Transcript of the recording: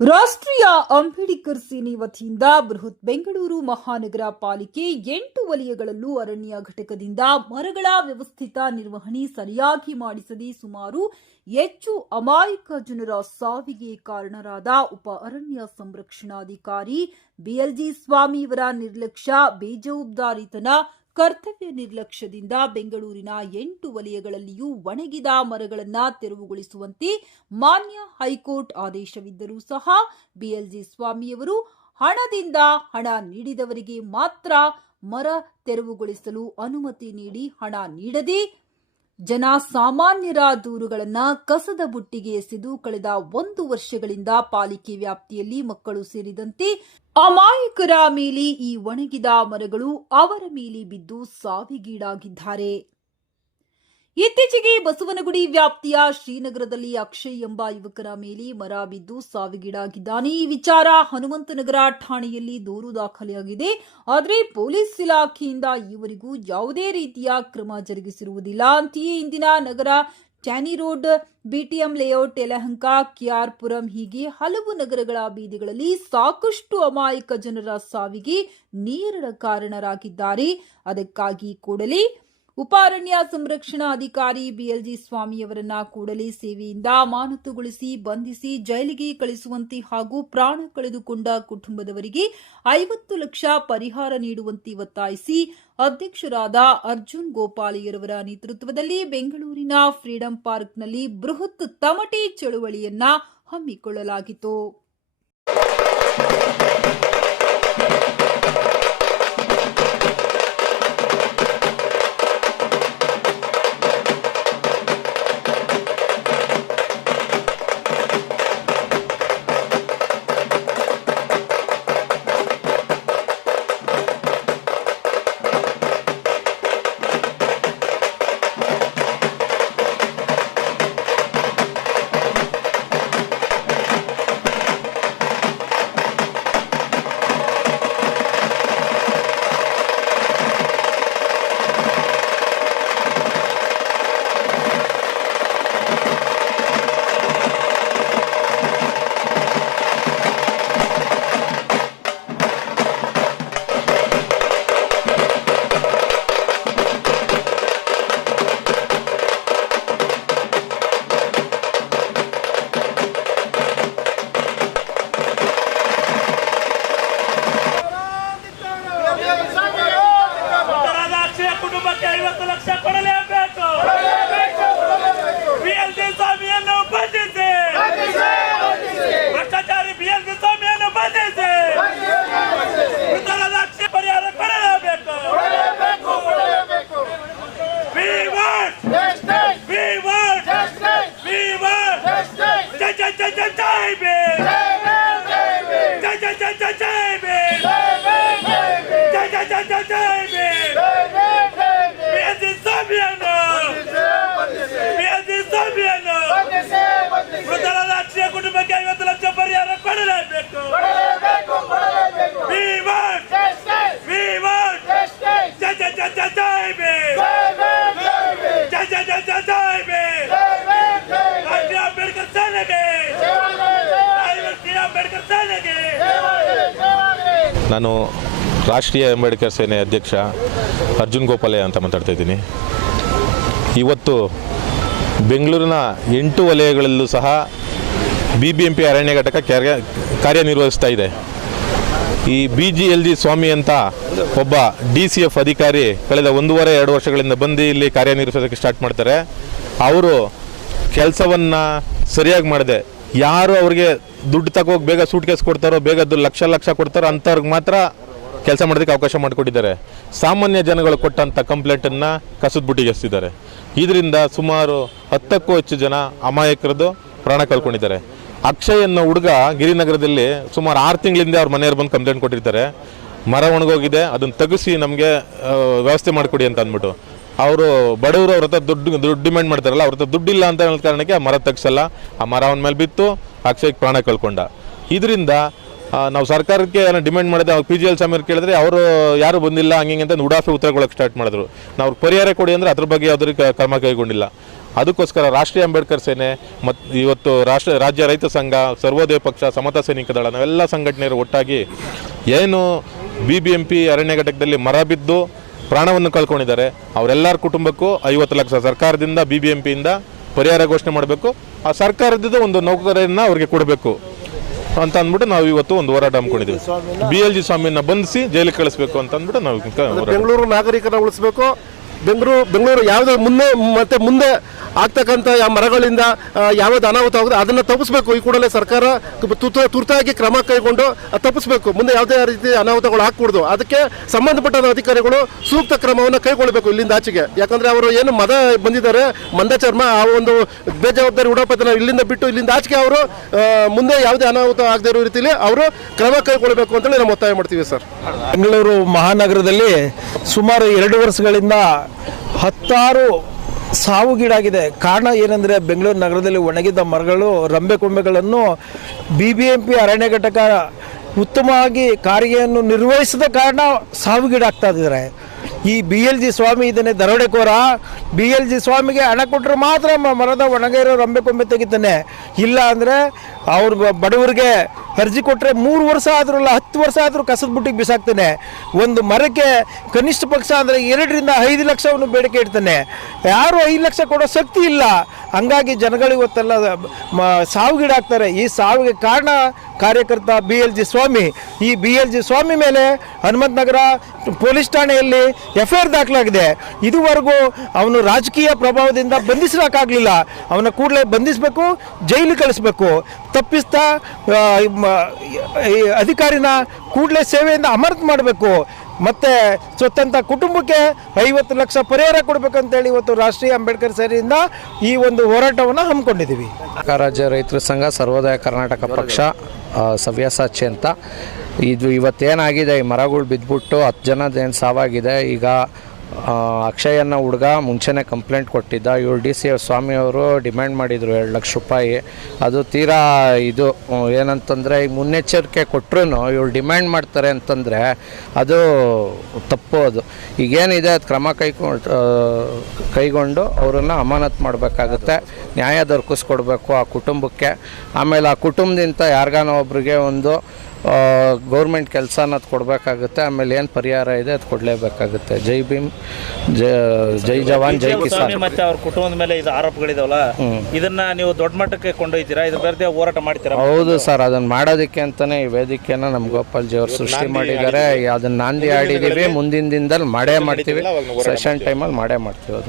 ರಾಷ್ಟ್ರೀಯ ಅಂಬೇಡ್ಕರ್ ಸೇನೆ ವತಿಯಿಂದ ಬೃಹತ್ ಬೆಂಗಳೂರು ಮಹಾನಗರ ಪಾಲಿಕೆ ಎಂಟು ವಲಯಗಳಲ್ಲೂ ಅರಣ್ಯ ಘಟಕದಿಂದ ಮರಗಳ ವ್ಯವಸ್ಥಿತ ನಿರ್ವಹಣೆ ಸರಿಯಾಗಿ ಮಾಡಿಸದೆ ಸುಮಾರು ಹೆಚ್ಚು ಅಮಾಯಕ ಜನರ ಸಾವಿಗೆ ಕಾರಣರಾದ ಉಪ ಅರಣ್ಯ ಸಂರಕ್ಷಣಾಧಿಕಾರಿ ಬಿಎಲ್ಜಿ ಸ್ವಾಮಿಯವರ ನಿರ್ಲಕ್ಷ್ಯ, ಬೇಜವಾಬ್ದಾರಿತನ ಕರ್ತವ್ಯ ನಿರ್ಲಕ್ಷ್ಯದಿಂದ ಬೆಂಗಳೂರಿನ ಎಂಟು ವಲಯಗಳಲ್ಲಿಯೂ ಒಣಗಿದ ಮರಗಳನ್ನು ತೆರವುಗೊಳಿಸುವಂತೆ ಮಾನ್ಯ ಹೈಕೋರ್ಟ್ ಆದೇಶವಿದ್ದರೂ ಸಹ ಬಿಎಲ್ಜಿ ಸ್ವಾಮಿಯವರು ಹಣದಿಂದ ಹಣ ನೀಡಿದವರಿಗೆ ಮಾತ್ರ ಮರ ತೆರವುಗೊಳಿಸಲು ಅನುಮತಿ ನೀಡಿ ಹಣ ನೀಡದೆ ಜನ ಸಾಮಾನ್ಯರ ದೂರುಗಳನ್ನ ಕಸದ ಬುಟ್ಟಿಗೆ ಎಸೆದು ಕಳೆದ ಒಂದು ವರ್ಷಗಳಿಂದ ಪಾಲಿಕೆ ವ್ಯಾಪ್ತಿಯಲ್ಲಿ ಮಕ್ಕಳು ಸೇರಿದಂತೆ ಅಮಾಯಕರ ಮೇಲೆ ಈ ಒಣಗಿದ ಮರಗಳು ಅವರ ಮೇಲೆ ಬಿದ್ದು ಸಾವಿಗೀಡಾಗಿದ್ದಾರೆ. ಇತ್ತೀಚೆಗೆ ಬಸವನಗುಡಿ ವ್ಯಾಪ್ತಿಯ ಶ್ರೀನಗರದಲ್ಲಿ ಅಕ್ಷಯ್ ಎಂಬ ಯುವಕರ ಮೇಲೆ ಮರ ಬಿದ್ದು ಸಾವಿಗೀಡಾಗಿದ್ದಾನೆ. ಈ ವಿಚಾರ ಹನುಮಂತನಗರ ಠಾಣೆಯಲ್ಲಿ ದೂರು ದಾಖಲೆಯಾಗಿದೆ ಆದರೆ ಪೊಲೀಸ್ ಇಲಾಖೆಯಿಂದ ಈವರೆಗೂ ಯಾವುದೇ ರೀತಿಯ ಕ್ರಮ ಜರುಗಿಸಿರುವುದಿಲ್ಲ. ಅಂತೆಯೇ ಇಂದಿನ ನಗರ tannery road, BTM layout, Yelahanka, KR Puram ಹೀಗೆ ಹಲವು ನಗರಗಳ ಬೀದಿಗಳಲ್ಲಿ ಸಾಕಷ್ಟು ಅಮಾಯಕ ಜನರ ಸಾವಿಗೆ ನೇರ ಕಾರಣರಾಗಿದ್ದಾರೆ. ಅದಕ್ಕಾಗಿ ಕೂಡಲೇ ಉಪ ಅರಣ್ಯ ಸಂರಕ್ಷಣಾ ಅಧಿಕಾರಿ ಬಿಎಲ್ಜಿ ಸ್ವಾಮಿಯವರನ್ನ ಕೂಡಲೇ ಸೇವೆಯಿಂದ ಅಮಾನತುಗೊಳಿಸಿ, ಬಂಧಿಸಿ, ಜೈಲಿಗೆ ಕಳಿಸುವಂತೆ ಹಾಗೂ ಪ್ರಾಣ ಕಳೆದುಕೊಂಡ ಕುಟುಂಬದವರಿಗೆ ಐವತ್ತು ಲಕ್ಷ ಪರಿಹಾರ ನೀಡುವಂತೆ ಒತ್ತಾಯಿಸಿ ಅಧ್ಯಕ್ಷರಾದ ಅರ್ಜುನ್ ಗೋಪಾಲಿಯರವರ ನೇತೃತ್ವದಲ್ಲಿ ಬೆಂಗಳೂರಿನ ಫ್ರೀಡಂ ಪಾರ್ಕ್ನಲ್ಲಿ ಬೃಹತ್ ತಮಟೆ ಚಳುವಳಿಯನ್ನ ಹಮ್ಮಿಕೊಳ್ಳಲಾಗಿತ್ತು. ನಾನು ರಾಷ್ಟ್ರೀಯ ಅಂಬೇಡ್ಕರ್ ಸೇನೆ ಅಧ್ಯಕ್ಷ ಅರ್ಜುನ್ ಗೋಪಾಲಯ್ಯ ಅಂತ ಮಾತಾಡ್ತಾ ಇದ್ದೀನಿ. ಇವತ್ತು ಬೆಂಗಳೂರಿನ ಎಂಟು ವಲಯಗಳಲ್ಲೂ ಸಹ ಬಿ ಬಿ ಎಂ ಪಿ ಅರಣ್ಯ ಘಟಕ ಕಾರ್ಯ ಕಾರ್ಯನಿರ್ವಹಿಸ್ತಾ ಇದೆ. ಈ B G L G Swamy ಅಂತ ಒಬ್ಬ ಡಿ ಸಿ ಎಫ್ ಅಧಿಕಾರಿ ಕಳೆದ ಒಂದೂವರೆ, ಎರಡು ವರ್ಷಗಳಿಂದ ಬಂದು ಇಲ್ಲಿ ಕಾರ್ಯನಿರ್ವಹಿಸೋದಕ್ಕೆ ಸ್ಟಾರ್ಟ್ ಮಾಡ್ತಾರೆ. ಅವರು ಕೆಲಸವನ್ನು ಸರಿಯಾಗಿ ಮಾಡಿದೆ. ಯಾರು ಅವ್ರಿಗೆ ದುಡ್ಡು ತಗೋಗಿ ಬೇಗ ಸೂಟ್ ಕೇಸ್ ಕೊಡ್ತಾರೋ, ಬೇಗ ಲಕ್ಷ ಲಕ್ಷ ಕೊಡ್ತಾರೋ ಅಂಥವ್ರಿಗೆ ಮಾತ್ರ ಕೆಲಸ ಮಾಡೋದಕ್ಕೆ ಅವಕಾಶ ಮಾಡಿಕೊಟ್ಟಿದ್ದಾರೆ. ಸಾಮಾನ್ಯ ಜನಗಳು ಕೊಟ್ಟಂಥ ಕಂಪ್ಲೇಂಟನ್ನು ಕಸದ ಬುಟ್ಟಿಗೆ ಎಸ್ತಿದ್ದಾರೆ. ಇದರಿಂದ ಸುಮಾರು ಹತ್ತಕ್ಕೂ ಹೆಚ್ಚು ಜನ ಅಮಾಯಕರದ್ದು ಪ್ರಾಣ ಕಳ್ಕೊಂಡಿದ್ದಾರೆ. ಅಕ್ಷಯ್ ಅನ್ನೋ ಹುಡುಗ ಗಿರಿನಗರದಲ್ಲಿ ಸುಮಾರು ಆರು ತಿಂಗಳಿಂದ ಅವ್ರ ಮನೆಯವ್ರು ಬಂದು ಕಂಪ್ಲೇಂಟ್ ಕೊಟ್ಟಿರ್ತಾರೆ. ಮರ ಒಣಗೋಗಿದೆ ಅದನ್ನು ತೆಗೆಸಿ ನಮಗೆ ವ್ಯವಸ್ಥೆ ಮಾಡಿಕೊಡಿ ಅಂತ ಅಂದ್ಬಿಟ್ಟು. ಅವರು ಬಡವರು ಅವ್ರ ಹತ್ರ ದುಡ್ಡು ದುಡ್ಡು ಡಿಮ್ಯಾಂಡ್ ಮಾಡ್ತಾರಲ್ಲ, ಅವ್ರ ಹತ್ರ ದುಡ್ಡಿಲ್ಲ ಅಂತ ಕಾರಣಕ್ಕೆ ಆ ಮರ ತಗ್ಸಲ್ಲ. ಆ ಮರ ಅವನ ಮೇಲೆ ಬಿತ್ತು, ಅಕ್ಷಯ್ ಪ್ರಾಣ ಕಳ್ಕೊಂಡ. ಇದರಿಂದ ನಾವು ಸರ್ಕಾರಕ್ಕೆ ಏನೋ ಡಿಮ್ಯಾಂಡ್ ಮಾಡಿದೆ ಅವ್ರು ಪಿ ಜಿ ಎಲ್ ಸ್ವಾಮಿಯವ್ರು ಕೇಳಿದ್ರೆ, ಅವರು ಯಾರು ಬಂದಿಲ್ಲ ಹಂಗೆ ಅಂತ ಉಡಾಫೆ ಉತ್ತರ ಕೊಡೋಕೆ ಸ್ಟಾರ್ಟ್ ಮಾಡಿದ್ರು. ನಾವು ಪರಿಹಾರ ಕೊಡಿ ಅಂದರೆ ಅದ್ರ ಬಗ್ಗೆ ಯಾವುದೇ ಕ- ಕ್ರಮ ಕೈಗೊಂಡಿಲ್ಲ. ಅದಕ್ಕೋಸ್ಕರ ರಾಷ್ಟ್ರೀಯ ಅಂಬೇಡ್ಕರ್ ಸೇನೆ ಮತ್ತು ಇವತ್ತು ರಾಷ್ಟ್ರ, ರಾಜ್ಯ ರೈತ ಸಂಘ, ಸರ್ವೋದಯ ಪಕ್ಷ, ಸಮತಾ ಸೈನಿಕ ದಳ, ನಾವೆಲ್ಲ ಸಂಘಟನೆಯರು ಒಟ್ಟಾಗಿ ಏನು ಬಿ ಬಿ ಎಂ ಪಿ ಅರಣ್ಯ ಘಟಕದಲ್ಲಿ ಮರ ಬಿದ್ದು ಪ್ರಾಣವನ್ನು ಕಳ್ಕೊಂಡಿದ್ದಾರೆ. ಅವರೆಲ್ಲರ ಕುಟುಂಬಕ್ಕೂ ಐವತ್ತು ಲಕ್ಷ ಸರ್ಕಾರದಿಂದ ಬಿ ಬಿ ಎಂ ಪಿಯಿಂದ ಪರಿಹಾರ ಘೋಷಣೆ ಮಾಡಬೇಕು. ಆ ಸರ್ಕಾರದಿಂದ ಒಂದು ನೌಕರನ್ನ ಅವರಿಗೆ ಕೊಡಬೇಕು ಅಂತ ಅಂದ್ಬಿಟ್ಟು ನಾವು ಇವತ್ತು ಒಂದು ಹೋರಾಟ ಹಮ್ಮಿಕೊಂಡಿದ್ದೀವಿ. ಬಿ ಎಲ್ ಜಿ ಸ್ವಾಮಿನ ಬಂಧಿಸಿ ಜೈಲಿಗೆ ಕಳಿಸ್ಬೇಕು ಅಂತ ಅಂದ್ಬಿಟ್ಟು ನಾವು ಬೆಂಗಳೂರು ನಾಗರಿಕರನ್ನ ಉಳಿಸ್ಬೇಕು. ಬೆಂಗಳೂರು ಬೆಂಗಳೂರು ಯಾವುದೇ ಮುಂದೆ, ಮತ್ತೆ ಮುಂದೆ ಆಗ್ತಕ್ಕಂಥ ಯಾವ ಮರಗಳಿಂದ ಯಾವ್ದು ಅನಾಹುತ ಆಗುತ್ತೆ ಅದನ್ನು ತಪ್ಪಿಸ್ಬೇಕು. ಈ ಕೂಡಲೇ ಸರ್ಕಾರ ತುರ್ತ ತುರ್ತಾಗಿ ಕ್ರಮ ಕೈಗೊಂಡು ತಪ್ಪಿಸ್ಬೇಕು. ಮುಂದೆ ಯಾವುದೇ ರೀತಿ ಅನಾಹುತಗಳು ಆಗ್ಕೂಡ್ದು ಅದಕ್ಕೆ ಸಂಬಂಧಪಟ್ಟ ಅಧಿಕಾರಿಗಳು ಸೂಕ್ತ ಕ್ರಮವನ್ನು ಕೈಗೊಳ್ಳಬೇಕು ಇಲ್ಲಿಂದ ಆಚೆಗೆ. ಯಾಕಂದ್ರೆ ಅವರು ಏನು ಮದ ಬಂದಿದ್ದಾರೆ. ಮಂದ ಚರ್ಮ, ಆ ಒಂದು ಬೇಜವಾಬ್ದಾರಿ ಉಡಾಪತನ ಇಲ್ಲಿಂದ ಬಿಟ್ಟು ಇಲ್ಲಿಂದ ಆಚೆಗೆ ಅವರು ಮುಂದೆ ಯಾವುದೇ ಅನಾಹುತ ಆಗದೇ ಇರೋ ರೀತಿಯಲ್ಲಿ ಅವರು ಕ್ರಮ ಕೈಗೊಳ್ಳಬೇಕು ಅಂತೇಳಿ ನಾವು ಒತ್ತಾಯ ಮಾಡ್ತೀವಿ ಸರ್. ಬೆಂಗಳೂರು ಮಹಾನಗರದಲ್ಲಿ ಸುಮಾರು ಎರಡು ವರ್ಷಗಳಿಂದ ಹತ್ತಾರು ಸಾವುಗೀಡಾಗಿದೆ. ಕಾರಣ ಏನಂದರೆ ಬೆಂಗಳೂರು ನಗರದಲ್ಲಿ ಒಣಗಿದ್ದ ಮರಗಳು, ರಂಬೆ ಕೊಂಬೆಗಳನ್ನು ಬಿ ಬಿ ಎಂ ಅರಣ್ಯ ಘಟಕ ಉತ್ತಮವಾಗಿ ಕಾರ್ಯವನ್ನು ನಿರ್ವಹಿಸದ ಕಾರಣ ಸಾವಿಗೀಡಾಗ್ತಾ ಇದ್ದಾರೆ. ಈ ಬಿ ಎಲ್ ಜಿ ಸ್ವಾಮಿ ಇದನ್ನೇ ದರೋಡೆಕೋರ. ಬಿ ಎಲ್ ಜಿ ಸ್ವಾಮಿಗೆ ಹಣ ಕೊಟ್ಟರೆ ಮಾತ್ರ ಮರದ ಒಣಗಿರೋ ರಂಬೆ ಕೊಂಬೆ ತೆಗಿತಾನೆ. ಇಲ್ಲ ಅಂದರೆ ಅವ್ರ ಬಡವರಿಗೆ ಅರ್ಜಿ ಕೊಟ್ಟರೆ ಮೂರು ವರ್ಷ ಆದರೂ ಅಲ್ಲ ಹತ್ತು ವರ್ಷ ಆದರೂ ಕಸದ ಬುಟ್ಟಿಗೆ ಬಿಸಾಕ್ತಾನೆ. ಒಂದು ಮರಕ್ಕೆ ಕನಿಷ್ಠ ಪಕ್ಷ ಅಂದರೆ ಎರಡರಿಂದ ಐದು ಲಕ್ಷವನ್ನು ಬೇಡಿಕೆ ಇಡ್ತಾನೆ. ಯಾರು ಐದು ಲಕ್ಷ ಕೊಡೋ ಶಕ್ತಿ ಇಲ್ಲ. ಹಂಗಾಗಿ ಜನಗಳು ಇವತ್ತೆಲ್ಲ ಸಾವಿಗೀಡಾಗ್ತಾರೆ. ಈ ಸಾವಿಗೆ ಕಾರಣ ಕಾರ್ಯಕರ್ತ ಬಿ ಎಲ್ ಜಿ ಸ್ವಾಮಿ. ಈ ಬಿ ಎಲ್ ಜಿ ಸ್ವಾಮಿ ಮೇಲೆ ಹನುಮಂತ ನಗರ ಪೊಲೀಸ್ ಠಾಣೆಯಲ್ಲಿ ಎಫ್ ಐ ಆರ್ ದಾಖಲಾಗಿದೆ. ಇದುವರೆಗೂ ಅವನು ರಾಜಕೀಯ ಪ್ರಭಾವದಿಂದ ಬಂಧಿಸಲಾಕಾಗಲಿಲ್ಲ ಅವನ ಕೂಡಲೇ ಬಂಧಿಸಬೇಕು ಜೈಲು ಕಳಿಸ್ಬೇಕು. ತಪ್ಪಿಸ್ತಾ ಈ ಅಧಿಕಾರಿನ ಕೂಡಲೇ ಸೇವೆಯಿಂದ ಅಮರ್ತ್ ಮಾಡಬೇಕು. ಮತ್ತೆ ಸ್ವತಂತ್ರ ಕುಟುಂಬಕ್ಕೆ ಐವತ್ತು ಲಕ್ಷ ಪರಿಹಾರ ಕೊಡಬೇಕಂತೇಳಿ ಇವತ್ತು ರಾಷ್ಟ್ರೀಯ ಅಂಬೇಡ್ಕರ್ ಸೇರಿಯಿಂದ ಈ ಒಂದು ಹೋರಾಟವನ್ನು ಹಮ್ಮಿಕೊಂಡಿದ್ದೀವಿ. ರಾಜ್ಯ ರೈತರ ಸಂಘ, ಸರ್ವೋದಯ ಕರ್ನಾಟಕ ಪಕ್ಷ ಸವ್ಯಸಾಚಿ ಅಂತ. ಇದು ಇವತ್ತೇನಾಗಿದೆ, ಈ ಮರಗಳು ಬಿದ್ದುಬಿಟ್ಟು ಹತ್ತು ಜನದೇನು ಸಾವಾಗಿದೆ, ಈಗ ಆ, ಅಕ್ಷಯನ್ನ ಹುಡುಗ ಮುಂಚೆನೇ ಕಂಪ್ಲೇಂಟ್ ಕೊಟ್ಟಿದ್ದ. ಇವ್ರು ಡಿ ಸಿ ಸ್ವಾಮಿ ಅವರು ಡಿಮ್ಯಾಂಡ್ ಮಾಡಿದರು ಎರಡು ಲಕ್ಷ ರೂಪಾಯಿ. ಅದು ತೀರಾ ಇದು ಏನಂತಂದರೆ ಈಗ ಮುನ್ನೆಚ್ಚರಿಕೆ ಕೊಟ್ಟರು ಇವ್ರು ಡಿಮ್ಯಾಂಡ್ ಮಾಡ್ತಾರೆ ಅಂತಂದರೆ ಅದು ತಪ್ಪು ಅದು. ಈಗೇನಿದೆ ಅದು ಕ್ರಮ ಕೈಗೊಂಡು ಕೈಗೊಂಡು ಅವರನ್ನು ಅಮಾನತ್ ಮಾಡಬೇಕಾಗುತ್ತೆ. ನ್ಯಾಯ ದೊರಕಿಸ್ಕೊಡ್ಬೇಕು ಆ ಕುಟುಂಬಕ್ಕೆ. ಆಮೇಲೆ ಆ ಕುಟುಂಬದಿಂದ ಯಾರಿಗಾನೋ ಒಬ್ರಿಗೆ ಒಂದು ಗೌರ್ಮೆಂಟ್ ಕೆಲಸ ಅನ್ನೋದು ಕೊಡಬೇಕಾಗುತ್ತೆ ಆಮೇಲೆ ಏನು ಪರಿಹಾರ ಇದೆ ಅದು ಕೊಡಲೇಬೇಕಾಗುತ್ತೆ. ಜೈ ಭೀಮ್ ಜೈ ಜೈ ಜವಾನ್ ಜೈ ಕಿಸಾನ್. ಮತ್ತೆ ಅವ್ರ ಕುಟುಂಬದ ಮೇಲೆ ಇದು ಆರೋಪಗಳಿದಾವಲ್ಲ ಇದನ್ನ ನೀವು ದೊಡ್ಡ ಮಟ್ಟಕ್ಕೆ ಕೊಂಡೊಯ್ತೀರಾ? ಇದ್ರ ಬಗ್ಗೆ ಹೋರಾಟ ಮಾಡ್ತೀರಾ? ಹೌದು ಸರ್ ಅದನ್ನ ಮಾಡೋದಕ್ಕೆ ಅಂತಾನೆ ಈ ವೇದಿಕೆಯನ್ನ ನಮ್ ಗೋಪಾಲ್ ಜಿ ಅವರು ಸೃಷ್ಟಿ ಮಾಡಿದ್ದಾರೆ. ಅದನ್ನ ನಾಂದಿ ಆಡಿದೀವಿ ಮುಂದಿನ ದಿನದಲ್ಲಿ ಮಾಡೇ ಮಾಡ್ತೀವಿ. ಸೆಷನ್ ಟೈಮಲ್ಲಿ ಮಾಡೇ ಮಾಡ್ತೀವಿ ಅದನ್ನ.